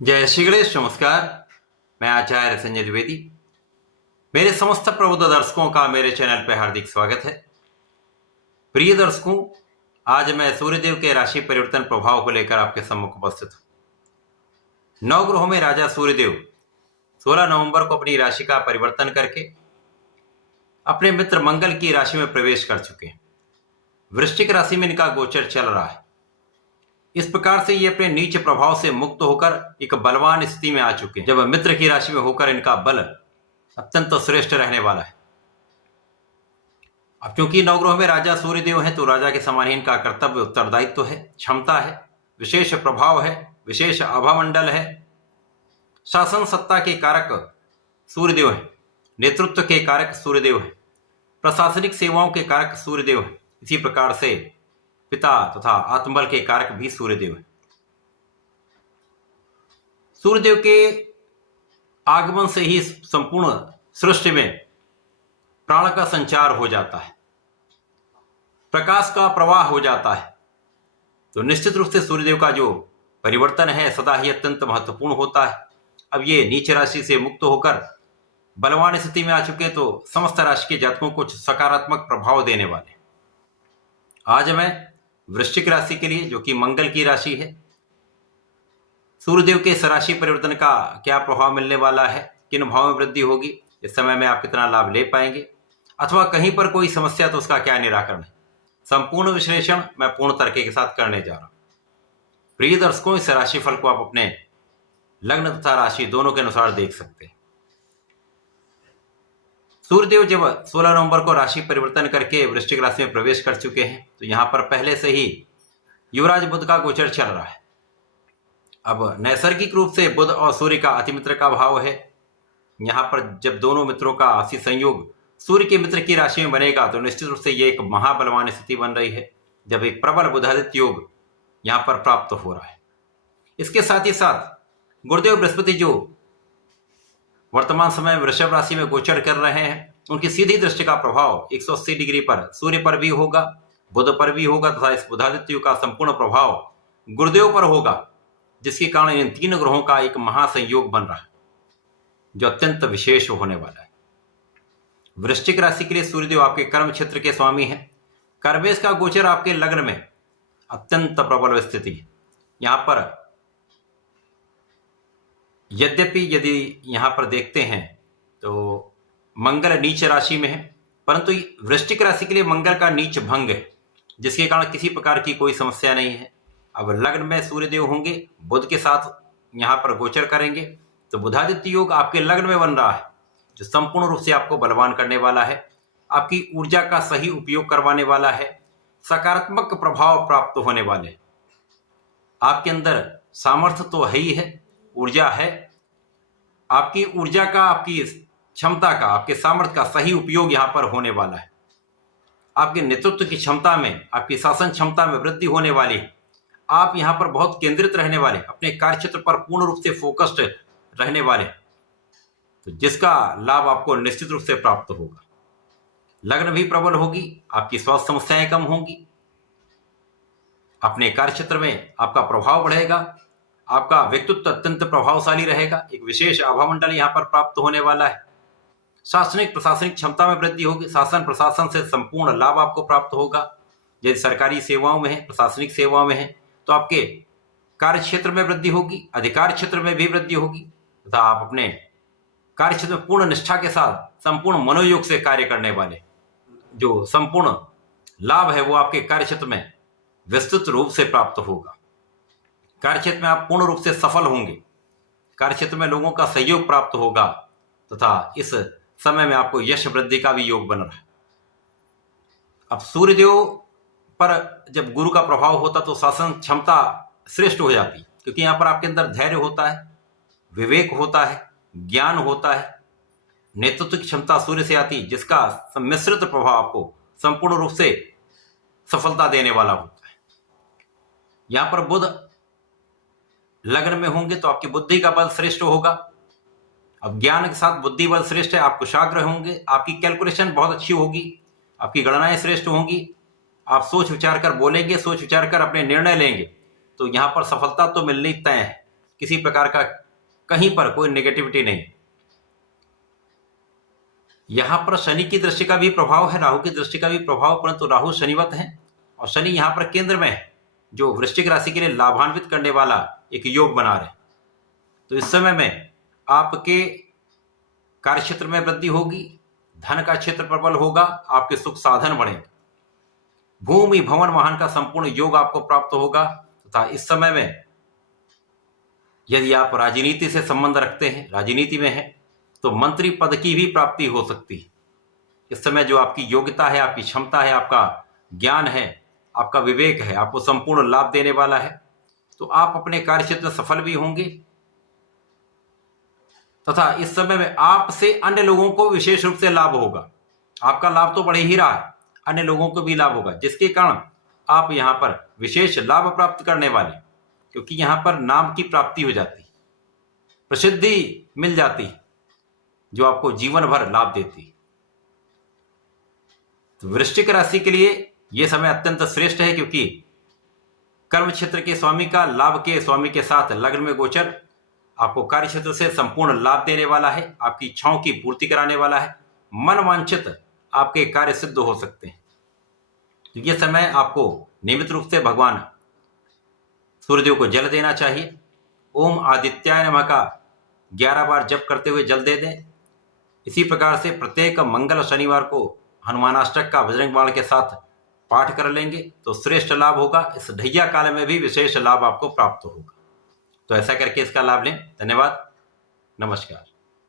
जय श्री गणेश। नमस्कार। मैं आचार्य संजय द्विवेदी। मेरे समस्त प्रबुद्ध दर्शकों का मेरे चैनल पर हार्दिक स्वागत है। प्रिय दर्शकों, आज मैं सूर्यदेव के राशि परिवर्तन प्रभाव को लेकर आपके सम्मुख उपस्थित हूं। नवग्रहों में राजा सूर्यदेव 16 नवंबर को अपनी राशि का परिवर्तन करके अपने मित्र मंगल की राशि में प्रवेश कर चुके हैं। वृश्चिक राशि में इनका गोचर चल रहा है। इस प्रकार से ये अपने नीच प्रभाव से मुक्त होकर एक बलवान स्थिति में आ चुके हैं, जब मित्र की राशि में होकर इनका बल अत्यंत श्रेष्ठ रहने वाला है। अब क्योंकि नवग्रह में राजा सूर्यदेव है, तो राजा के समान ही इनका कर्तव्य, उत्तरदायित्व है, क्षमता है, विशेष प्रभाव है, विशेष आभामंडल है। शासन सत्ता के कारक सूर्यदेव है, नेतृत्व के कारक सूर्यदेव है, प्रशासनिक सेवाओं के कारक सूर्यदेव है। इसी प्रकार से पिता तथा आत्मबल के कारक भी सूर्यदेव है। सूर्यदेव के आगमन से ही संपूर्ण सृष्टि में प्राण का संचार हो जाता है, प्रकाश का प्रवाह हो जाता है। तो निश्चित रूप से सूर्यदेव का जो परिवर्तन है सदा ही अत्यंत महत्वपूर्ण होता है। अब ये नीच राशि से मुक्त होकर बलवान स्थिति में आ चुके, तो समस्त राशि के जातकों को सकारात्मक प्रभाव देने वाले। आज मैं वृश्चिक राशि के लिए, जो कि मंगल की राशि है, सूर्यदेव के इस राशि परिवर्तन का क्या प्रभाव मिलने वाला है, किन भावों में वृद्धि होगी, इस समय में आप कितना लाभ ले पाएंगे, अथवा कहीं पर कोई समस्या तो उसका क्या निराकरण है, संपूर्ण विश्लेषण मैं पूर्ण तर्क के साथ करने जा रहा हूं। प्रिय दर्शकों, इस राशिफल को आप अपने लग्न तथा राशि दोनों के अनुसार देख सकते हैं। सूर्यदेव जब 16 नवंबर को राशि परिवर्तन करके वृश्चिक राशि में प्रवेश कर चुके हैं, तो यहां पर पहले से ही युवराज बुध का गोचर चल रहा है। अब नैसर्गिक रूप से बुध और सूर्य का अतिमित्र का भाव है। यहां पर जब दोनों मित्रों का आपसी संयोग सूर्य के मित्र की राशि में बनेगा, तो निश्चित रूप से ये एक महाबलवान स्थिति बन रही है, जब एक प्रबल बुधादित्य योग यहां पर प्राप्त हो रहा है। इसके साथ ही साथ गुरुदेव बृहस्पति, जो वर्तमान समय वृषभ राशि में गोचर कर रहे हैं, उनकी सीधी दृष्टि का प्रभाव 180 डिग्री पर सूर्य पर भी होगा, बुध पर भी होगा, तथा इस बुधादित्य का संपूर्ण प्रभाव गुरुदेव पर होगा, जिसके कारण इन तीन ग्रहों का एक महासंयोग बन रहा है, जो अत्यंत विशेष होने वाला है। वृश्चिक राशि के लिए सूर्यदेव आपके कर्म क्षेत्र के स्वामी हैं। कर्मेश का गोचर आपके लग्न में अत्यंत प्रबल स्थिति है। यहां पर यद्यपि यदि यहां पर देखते हैं तो मंगल नीच राशि में है, परंतु वृश्चिक राशि के लिए मंगल का नीच भंग है, जिसके कारण किसी प्रकार की कोई समस्या नहीं है। अब लग्न में सूर्यदेव होंगे, बुध के साथ यहां पर गोचर करेंगे, तो बुधादित्य योग आपके लग्न में बन रहा है, जो संपूर्ण रूप से आपको बलवान करने वाला है, आपकी ऊर्जा का सही उपयोग करवाने वाला है, सकारात्मक प्रभाव प्राप्त होने वाले। आपके अंदर सामर्थ्य तो है ही है, ऊर्जा है। आपकी ऊर्जा का, आपकी क्षमता का, आपके सामर्थ्य का सही उपयोग यहां पर होने वाला है। आपके नेतृत्व की क्षमता में, आपकी शासन क्षमता में वृद्धि होने वाली है। आप यहां पर बहुत केंद्रित रहने वाले, अपने कार्यक्षेत्र पर पूर्ण रूप से फोकस्ड रहने वाले, तो जिसका लाभ आपको निश्चित रूप से प्राप्त होगा। लग्न भी प्रबल होगी, आपकी स्वास्थ्य समस्याएं कम होंगी, अपने कार्यक्षेत्र में आपका प्रभाव बढ़ेगा, आपका व्यक्तित्व अत्यंत प्रभावशाली रहेगा, एक विशेष आभामंडल यहां पर प्राप्त होने वाला है। शासनिक प्रशासनिक क्षमता में वृद्धि होगी, शासन प्रशासन से संपूर्ण लाभ आपको प्राप्त होगा। यदि सरकारी सेवाओं में है, प्रशासनिक सेवाओं में है, तो आपके कार्य क्षेत्र में वृद्धि होगी, अधिकार क्षेत्र में भी वृद्धि होगी, तथा आप अपने कार्य क्षेत्र में पूर्ण निष्ठा के साथ संपूर्ण मनोयोग से कार्य करने वाले, जो संपूर्ण लाभ है वो आपके कार्य क्षेत्र में विस्तृत रूप से प्राप्त होगा। कार्यक्षेत्र में आप पूर्ण रूप से सफल होंगे, कार्यक्षेत्र में लोगों का सहयोग प्राप्त होगा, तथा इस समय में आपको यश वृद्धि का भी योग बन रहा है। अब सूर्यदेव पर जब गुरु का प्रभाव होता तो शासन क्षमता श्रेष्ठ हो जाती, क्योंकि यहां पर आपके अंदर धैर्य होता है, विवेक होता है, ज्ञान होता है, नेतृत्व की क्षमता सूर्य से आती, जिसका सम्मिश्रित प्रभाव आपको संपूर्ण रूप से सफलता देने वाला होता है। यहां पर बुध लग्न में होंगे तो आपकी बुद्धि का बल श्रेष्ठ होगा। अब ज्ञान के साथ बुद्धि बल श्रेष्ठ है, आप कुशाग्र होंगे, आपकी कैलकुलेशन बहुत अच्छी होगी, आपकी गणनाएं श्रेष्ठ होंगी, आप सोच विचार कर बोलेंगे, सोच विचार कर अपने निर्णय लेंगे, तो यहां पर सफलता तो मिलनी तय है। किसी प्रकार का कहीं पर कोई नेगेटिविटी नहीं। यहां पर शनि की दृष्टि का भी प्रभाव है, राहु की दृष्टि का भी प्रभाव, परंतु राहु शनिवत है और शनि यहां पर केंद्र में है, जो वृश्चिक राशि के लिए लाभान्वित करने वाला एक योग बना रहे। तो इस समय में आपके कार्यक्षेत्र में वृद्धि होगी, धन का क्षेत्र प्रबल होगा, आपके सुख साधन बढ़ेंगे, भूमि भवन वाहन का संपूर्ण योग आपको प्राप्त होगा। तथा इस समय में यदि आप राजनीति से संबंध रखते हैं, राजनीति में हैं, तो मंत्री पद की भी प्राप्ति हो सकती है। इस समय जो आपकी योग्यता है, आपकी क्षमता है, आपका ज्ञान है, आपका विवेक है, आपको संपूर्ण लाभ देने वाला है। तो आप अपने कार्यक्षेत्र में सफल भी होंगे तथा इस समय में आपसे अन्य लोगों को विशेष रूप से लाभ होगा। आपका लाभ तो बढ़ ही रहा है, अन्य लोगों को भी लाभ होगा, जिसके कारण आप यहां पर विशेष लाभ प्राप्त करने वाले, क्योंकि यहां पर नाम की प्राप्ति हो जाती, प्रसिद्धि मिल जाती, जो आपको जीवन भर लाभ देती। तो वृश्चिक राशि के लिए यह समय अत्यंत श्रेष्ठ है, क्योंकि कर्म क्षेत्र के स्वामी का लाभ के स्वामी के साथ लग्न में गोचर आपको कार्य क्षेत्र से संपूर्ण लाभ देने वाला है, आपकी इच्छाओं की पूर्ति कराने वाला है, मन वांछित आपके कार्य सिद्ध हो सकते हैं। तो यह समय आपको नियमित रूप से भगवान सूर्यदेव को जल देना चाहिए। ओम आदित्याय नमः का 11 बार जप करते हुए जल दे दें। इसी प्रकार से प्रत्येक मंगल शनिवार को हनुमानाष्टक का बजरंग बाण के साथ पाठ कर लेंगे तो श्रेष्ठ लाभ होगा। इस ढैया काल में भी विशेष लाभ आपको प्राप्त होगा। तो ऐसा करके इसका लाभ लें। धन्यवाद, नमस्कार।